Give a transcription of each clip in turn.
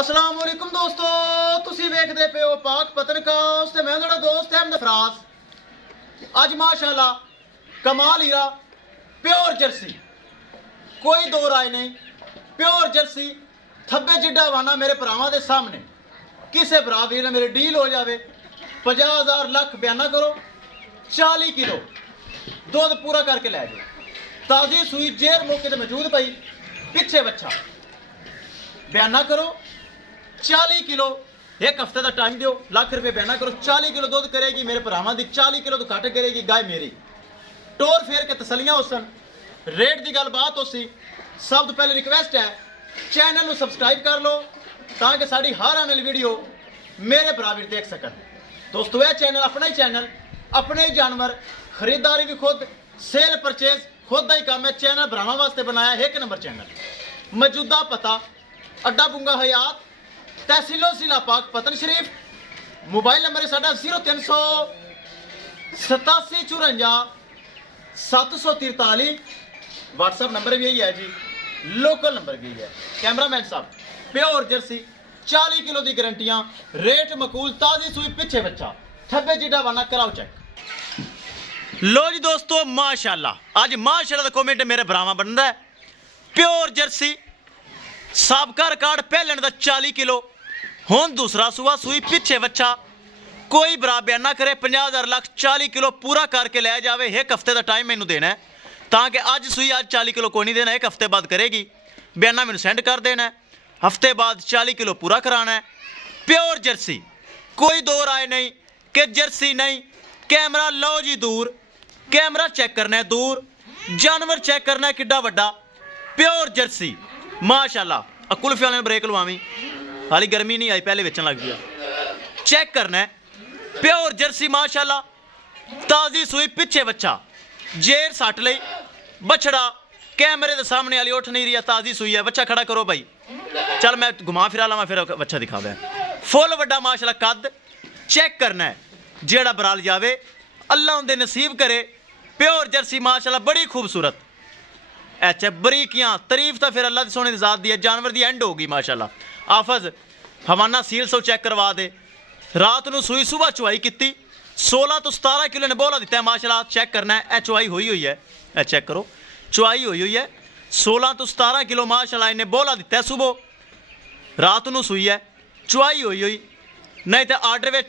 अस्सलाम वालेकुम दोस्तों, तुसी वेखदे पे हो पाक पतनकास्ट ते मैं तुहाडा दोस्त अहमद फराज। अज माशाअल्लाह कमाल हीरा प्योर जर्सी, कोई दो राय नहीं। प्योर जर्सी थब्बे जिड्डा वाना मेरे भरावां दे सामने। किसे भरा वीर ने मेरी डील हो जावे, 50,000 लख बयाना करो, 40 किलो दुध पूरा करके लै जाओ। ताज़ी सूई जेर मौके ते मौजूद पई, पिछे बच्चा बयाना करो 40 किलो। एक हफ्ते का टाइम दियो, लाख रुपये बयाना करो, 40 किलो दुध करेगी मेरे भरावां दी, 40 किलो तो घट करेगी गाय मेरी। टोर फेर के तसलियां हो सन, रेट की गलबात हो सी। सब तो पहले रिक्वेस्ट है चैनल को सबसक्राइब कर लो ताकि साड़ी हर आने वाली वीडियो मेरे बराबर देख सकन। दोस्तों यह चैनल अपना ही चैनल, अपने ही जानवर, खरीदारी भी खुद, सेल परचेज खुद का ही काम है। चैनल भरावां वास्ते बनाया, एक नंबर चैनल। मौजूदा पता अड्डा बुंगा हयात, तहसीलो जिला पाक पतन शरीफ। मोबाइल नंबर है साडा 0300 87 54 743। व्हाट्सएप नंबर भी यही है जी, लोकल नंबर भी है। कैमरामैन साहब प्योर जर्सी 40 किलो की गारंटियां, रेट मकूल, ताजी सूई, पिछे बच्चा, थब्बे जिड्डा वाना, कराओ चेक। लो जी दोस्तों माशाअल्लाह, अज माशाअल्लाह का कमेंट मेरे भरावां बनता है। प्योर जर्सी साबका रिकॉर्ड पहलन का 40 किलो, हुण दूसरा सूआ सूई, पिछे बच्चा। कोई बरा बयाना करे 50,000 लख 40 किलो पूरा करके लै जावे। एक हफ्ते का टाइम मैनू देना है ताकि अज सूई अज 40 किलो कोई नहीं देना, एक हफ्ते बाद करेगी। बयाना मैनू सेंड कर देना है, हफ्ते बाद 40 किलो पूरा कराना है। प्योर जर्सी, कोई दो राय नहीं कि जर्सी नहीं। कैमरा लो जी दूर, कैमरा चेक करना है दूर, जानवर चेक करना है किड्डा वड्डा। प्योर जर्सी माशाअल्लाह। कुल्फी वाले ब्रेक लवावी, हाली गर्मी नहीं आई, पहले बेचन लग गया। चेक करना है प्योर जर्सी माशाअल्लाह, ताज़ी सूई, पिछे बच्चा, जेर सट लई, बछड़ा कैमरे के सामने वाली उठ नहीं रही, ताज़ी सूई है। बच्चा खड़ा करो भाई, चल मैं घुमा फिरा लवा फिर बच्चा दिखावे। फुल वड्डा माशाअल्लाह कद। चेक करना है जेड़ा बराल जावे अल्लाह उनके नसीब करे। प्योर जर्सी माशाअल्लाह बड़ी खूबसूरत। अच्छा बरीकियां, तारीफ तो फिर अल्लाह की सोने की ज़ात दी है, जानवर की एंड होगी माशाअल्लाह। आफज हवाना सील सो चेक करवा दे। रात को सूई, सुबह चुवाई की, 16 तो 17 किलो ने बोला दिता है माशाअल्लाह। चेक करना है, ए चुवाई हुई है, ए चेक करो, चुवाई हुई है। 16 तो 17 किलो माशाअल्लाह इन्हें बोला दिता है। सुबह रात को सूई है, चुवाई हुई, नहीं तो आर्डर में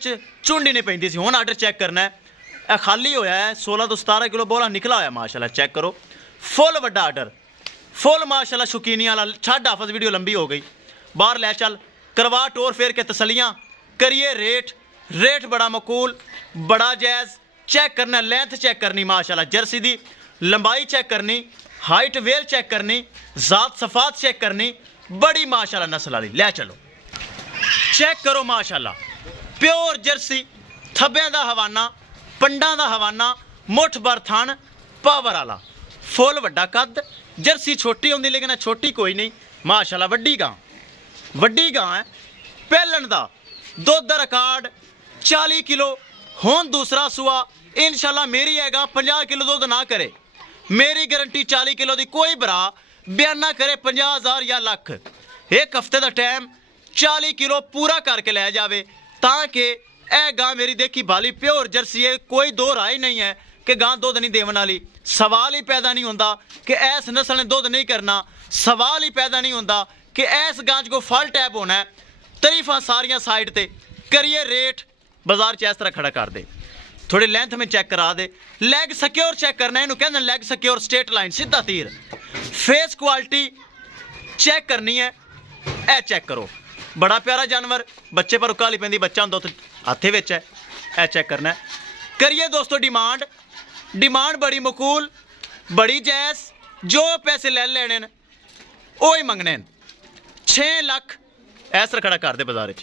झुंडी नहीं पैंदी सी। हुण आर्डर चेक करना है, यह खाली होया है, 16 तो 17 किलो बोला निकला होया माशाअल्लाह। चेक करो, फुल वड्डा आर्डर, फुल माशाअल्लाह शौकीनी वाला। छड्ड आफस, वीडियो लंबी हो गई, बाहर लै चल, करवा टोर फेर के तसलियां, करिए रेट बड़ा मकूल, बड़ा जायज़। चेक करना, लेंथ चेक करनी माशाअल्लाह, जर्सी दी लंबाई चेक करनी, हाइट वेल चेक करनी, ज़ात सफ़ात चेक करनी, बड़ी माशाअल्लाह नस्ल वाली। लै चलो चेक करो माशाअल्लाह। प्योर जर्सी, थब्बियां दा हवाना, पंडां दा हवाना, मुठ भर थन, पावर वाला, फुल वड्डा कद। जर्सी छोटी होंदी लेकिन छोटी कोई नहीं माशाअल्लाह। वड्डी गां है। पहलन दा दुध दा रिकॉर्ड 40 किलो, हुण दूसरा सूआ। इंशाअल्लाह मेरी हैगा 50 किलो दुध ना करे, मेरी गारंटी 40 किलो दी। कोई भरा बयाना करे 50,000 या लख, एक हफ्ते का टाइम, 40 किलो पूरा करके लै जावे ताकि यह गां मेरी देखी भाली प्योर जर्सी है। कोई दो राय नहीं है कि गां दुध नहीं देवन वाली। सवाल ही पैदा नहीं होता कि इस नस्ल ने दुध नहीं करना, सवाल ही पैदा नहीं होता कि इस गां को फल टैप होना है। तरीफा सारियां साइड ते, करिए रेट बाजार च इस तरह खड़ा कर दे, थोड़ी लेंथ में चेक करा दे। लैग सिक्योर चेक करना है, इन्हों कहते हैं लैग सिक्योर, स्ट्रेट लाइन, सीधा तीर। फेस क्वालिटी चेक करनी है, ए चेक करो, बड़ा प्यारा जानवर, बच्चे पर काली पैंदी, बच्चा होंदा उत्थे हाथे विच है, ए चेक करना है। करिए दोस्तों डिमांड बड़ी मकूल, बड़ी जायज़, जो पैसे ले लेने न वो ही मंगने न। 6 लाख ऐस खड़ा कर दे बाजार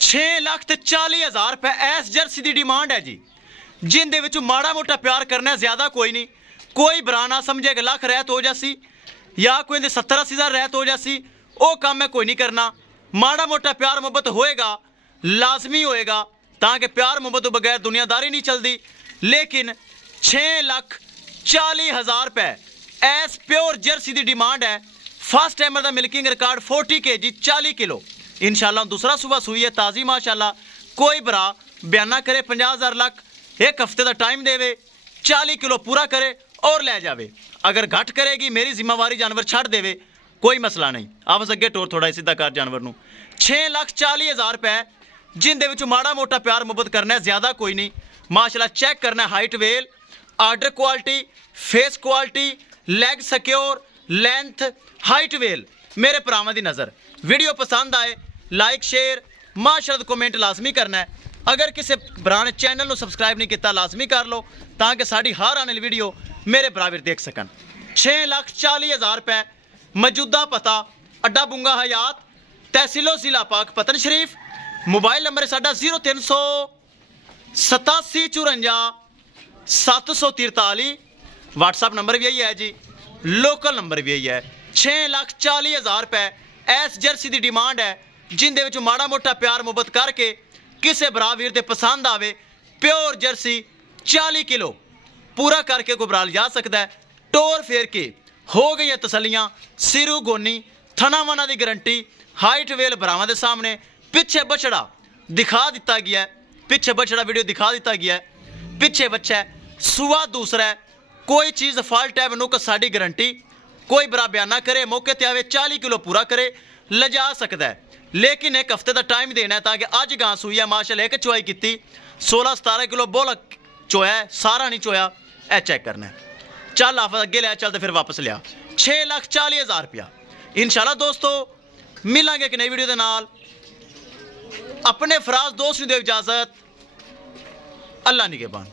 6,40,000 रुपये इस जर्सी की डिमांड है जी, जिंदे विच माड़ा मोटा प्यार करना है, ज़्यादा कोई नहीं। कोई बरा ना समझे कि लख रहत हो जासी या कोई 70-80,000 रहत हो जासी, वो काम मैं कोई नहीं करना। माड़ा मोटा प्यार मुहब्बत होएगा, लाजमी होएगा, ताकि प्यार मुहब्बत तो बगैर दुनियादारी नहीं चलती। लेकिन 6,40,000 रुपये इस प्योर जर्सी की डिमांड है। फर्स्ट टाइमर का मिल्किंग रिकॉर्ड 40 kg 40 किलो। इंशाल्लाह दूसरा सुबह सूई है ताज़ी माशाल्लाह। कोई भरा बयाना करे 50,000 लख, एक हफ्ते का टाइम देवे, 40 किलो पूरा करे और ले जावे। अगर घट करेगी मेरी जिम्मेवारी, जानवर छड़ देवे, कोई मसला नहीं। आप अगे टोर थोड़ा सीधा कर जानवर नूं। 6,40,000 रुपए जिंदे विच माड़ा मोटा प्यार मुहब्बत करना है, ज़्यादा कोई नहीं। माशाल्लाह चेक करना है height well, order quality, face quality, lag secure, length, height well मेरे भरावां दी नज़र। वीडियो पसंद आए लाइक शेयर माशाल्लाह कमेंट लाजमी करना है। अगर किसी भरा ने चैनल को सब्सक्राइब नहीं किया लाजमी कर लो ताकि साड़ी हर आने वाली वीडियो मेरे बराबर देख सकन। 6,40,000 रुपए। मौजूदा पता अड्डा बुंगा हयात, तहसीलो जिला पाक पतन शरीफ। मोबाइल नंबर है साडा 0387 743। व्हाट्सअप नंबर भी यही है जी, लोकल नंबर भी यही है। 6,40,000 रुपए इस जर्सी की डिमांड है जिंदे विच माड़ा मोटा प्यार मुहब्बत करके किसी भरा वीर दे पसंद आवे। प्योर जर्सी 40 किलो पूरा करके कोई भरा जा सकता है। टोर फेर के हो गई है तसलियाँ, सिरू गोनी थनावाना की गारंटी, हाइट वेल भरावां दे सामने। पिछे बछड़ा दिखा दिता गया है, पिछे बछड़ा वीडियो दिखा दिता गया है। पिछे बच्चा है, सुआ दूसरा है, कोई चीज़ फॉल्ट है नुक साड़ी गारंटी। कोई बरा बयाना करे मौके ते आवे 40 किलो पूरा करे लजा सकता है, लेकिन एक हफ्ते का टाइम देना है ताकि अज गां सूई है माशाल्लाह एक चुआई की 16-17 किलो बोला चोया है, सारा नहीं चोया, ए चेक करना है। चल आप अगे लिया चलते फिर वापस लिया। 6,40,000 रुपया। इंशाल्लाह दोस्तों मिलांगे एक नई वीडियो के नाल। अपने फराज दोस्त नूं दे इजाजत, अल्लाह निगहबान।